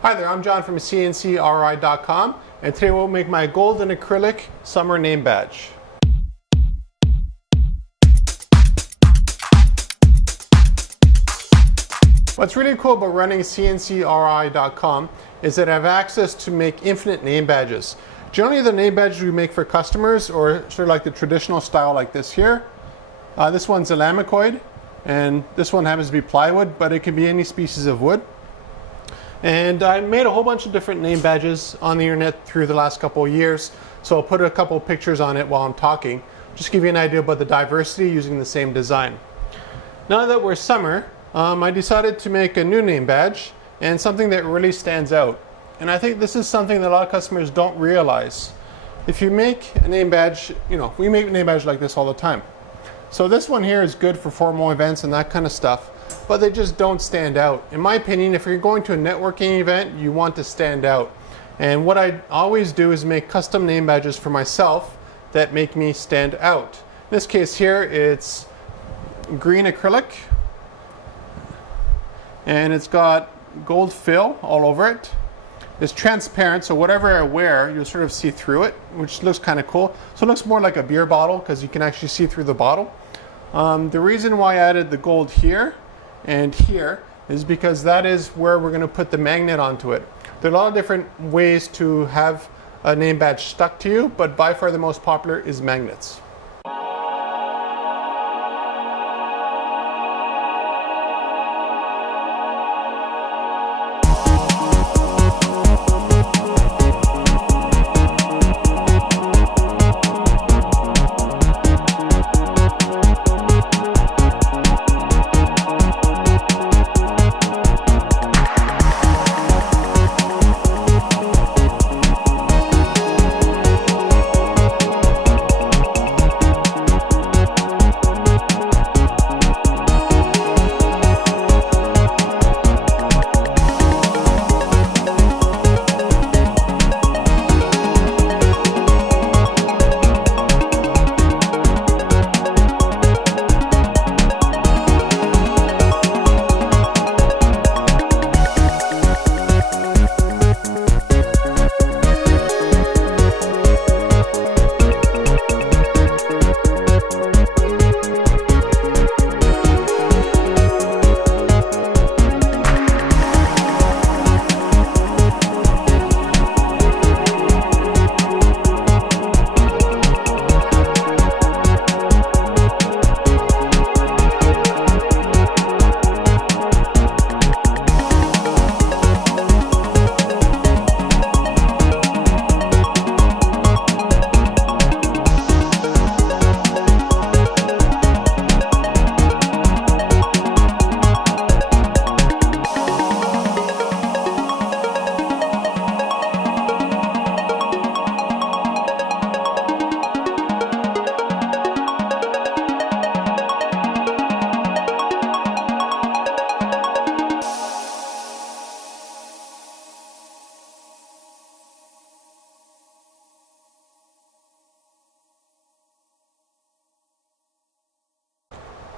Hi there, I'm John from CNCKing.com, and today we'll make my golden acrylic summer name badge. What's really cool about running CNCKing.com is that I have access to make infinite name badges. Generally the name badges we make for customers or sort of like the traditional style like this here. This one's a lamecoid, and this one happens to be plywood, but it can be any species of wood. And I made a whole bunch of different name badges on the internet through the last couple of years. So I'll put a couple of pictures on it while I'm talking, just to give you an idea about the diversity using the same design. Now that we're summer, I decided to make a new name badge and something that really stands out. And I think this is something that a lot of customers don't realize. If you make a name badge, we make name badges like this all the time. So this one here is good for formal events and that kind of stuff, but they just don't stand out. In my opinion, if you're going to a networking event, you want to stand out. And what I always do is make custom name badges for myself that make me stand out. In this case here, it's green acrylic, and it's got gold fill all over it. It's transparent, so whatever I wear, you'll sort of see through it, which looks kind of cool. So it looks more like a beer bottle because you can actually see through the bottle. The reason why I added the gold here and here is because that is where we're going to put the magnet onto it. There are a lot of different ways to have a name badge stuck to you, but by far the most popular is magnets.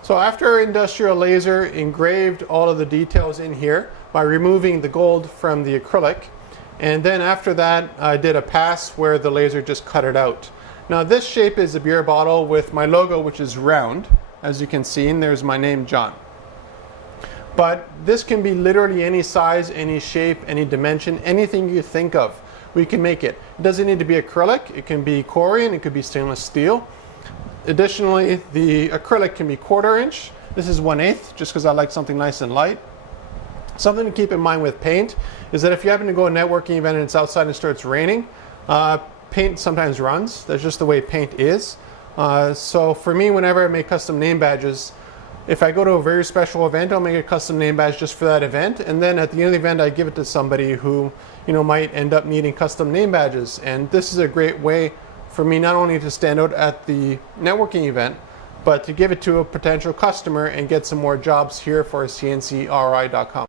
So after industrial laser engraved all of the details in here by removing the gold from the acrylic, and then after that I did a pass where the laser just cut it out. Now this shape is a beer bottle with my logo, which is round, as you can see, and there's my name, John. But this can be literally any size, any shape, any dimension, anything you think of, we can make it. It doesn't need to be acrylic, it can be Corian, it could be stainless steel. Additionally, the acrylic can be 1/4 inch. This is 1/8, just because I like something nice and light. Something to keep in mind with paint is that if you happen to go to a networking event and it's outside and it starts raining, paint sometimes runs. That's just the way paint is. So for me, whenever I make custom name badges, if I go to a very special event, I'll make a custom name badge just for that event, and then at the end of the event I give it to somebody who might end up needing custom name badges. And this is a great way for me not only to stand out at the networking event, but to give it to a potential customer and get some more jobs here for CNCKing.com.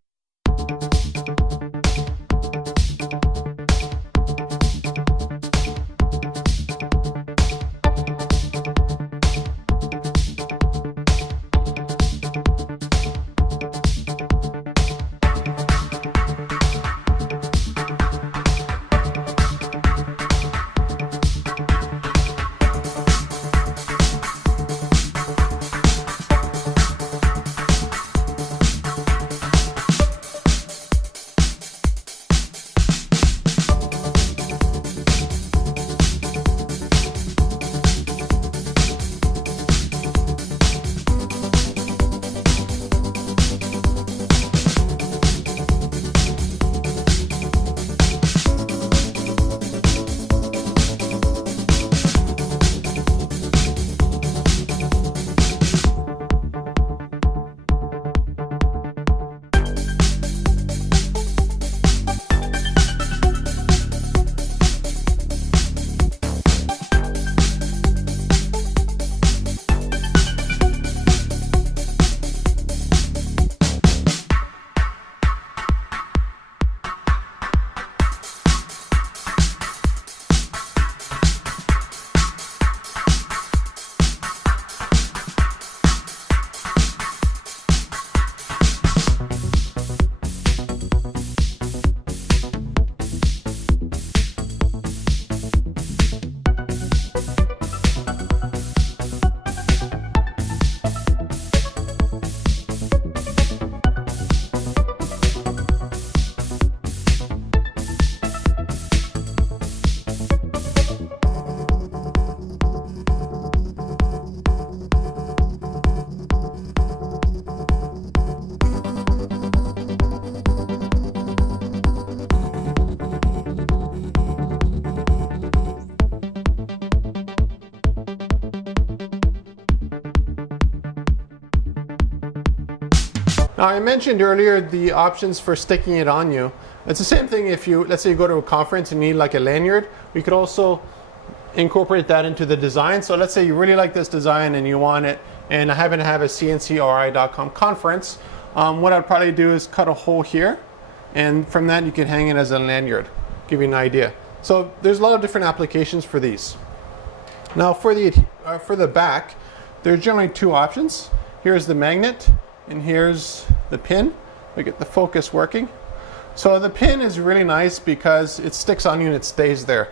Now I mentioned earlier the options for sticking it on you. It's the same thing if you, let's say you go to a conference and need like a lanyard. We could also incorporate that into the design. So let's say you really like this design and you want it, and I happen to have a CNCKing.com conference. What I'd probably do is cut a hole here, and from that you can hang it as a lanyard. Give you an idea. So there's a lot of different applications for these. Now for the back, there's generally two options. Here's the magnet, and here's the pin. We get the focus working. So the pin is really nice because it sticks on you and it stays there.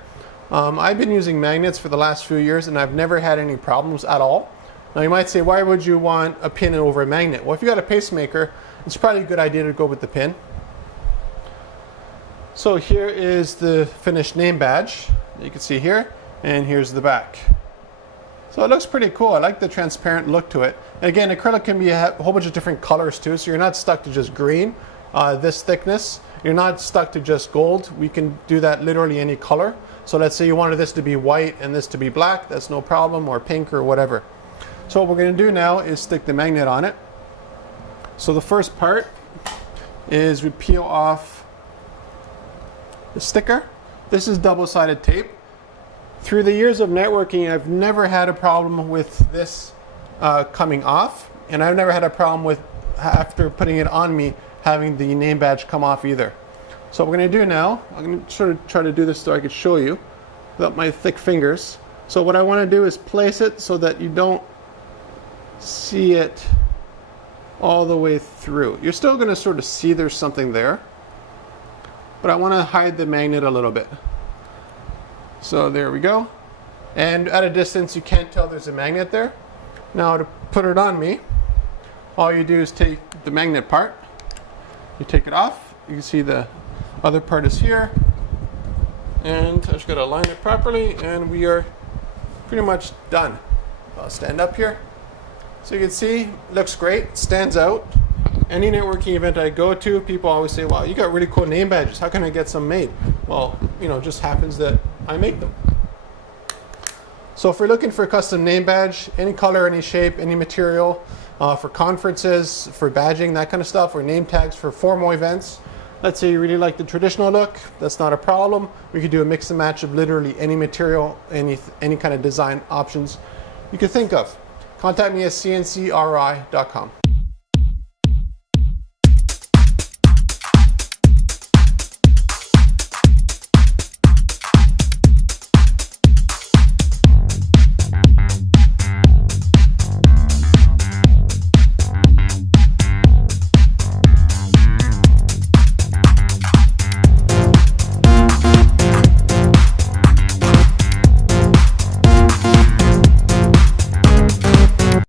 I've been using magnets for the last few years and I've never had any problems at all. Now you might say, why would you want a pin over a magnet? Well, if you got a pacemaker, it's probably a good idea to go with the pin. So here is the finished name badge. You can see here, and here's the back. So it looks pretty cool. I like the transparent look to it. And again, acrylic can be a whole bunch of different colors too, so you're not stuck to just green, this thickness. You're not stuck to just gold. We can do that literally any color. So let's say you wanted this to be white and this to be black, that's no problem, or pink or whatever. So what we're going to do now is stick the magnet on it. So the first part is we peel off the sticker. This is double-sided tape. Through the years of networking, I've never had a problem with this coming off, and I've never had a problem with, after putting it on me, having the name badge come off either. So what we're going to do now, I'm going to sort of try to do this so I could show you without my thick fingers. So what I want to do is place it so that you don't see it all the way through. You're still going to sort of see there's something there, but I want to hide the magnet a little bit. So there we go. And at a distance you can't tell there's a magnet there. Now to put it on me, all you do is take the magnet part, you take it off, you can see the other part is here, and I just got to align it properly and we are pretty much done. I'll stand up here. So you can see, it looks great, stands out. Any networking event I go to, people always say, wow, you got really cool name badges, how can I get some made? Well, you know, it just happens that I make them. So if we're looking for a custom name badge, any color, any shape, any material, for conferences, for badging, that kind of stuff, or name tags for formal events, let's say you really like the traditional look, that's not a problem. We could do a mix and match of literally any material, any kind of design options you could think of. Contact me at CNCKing.com.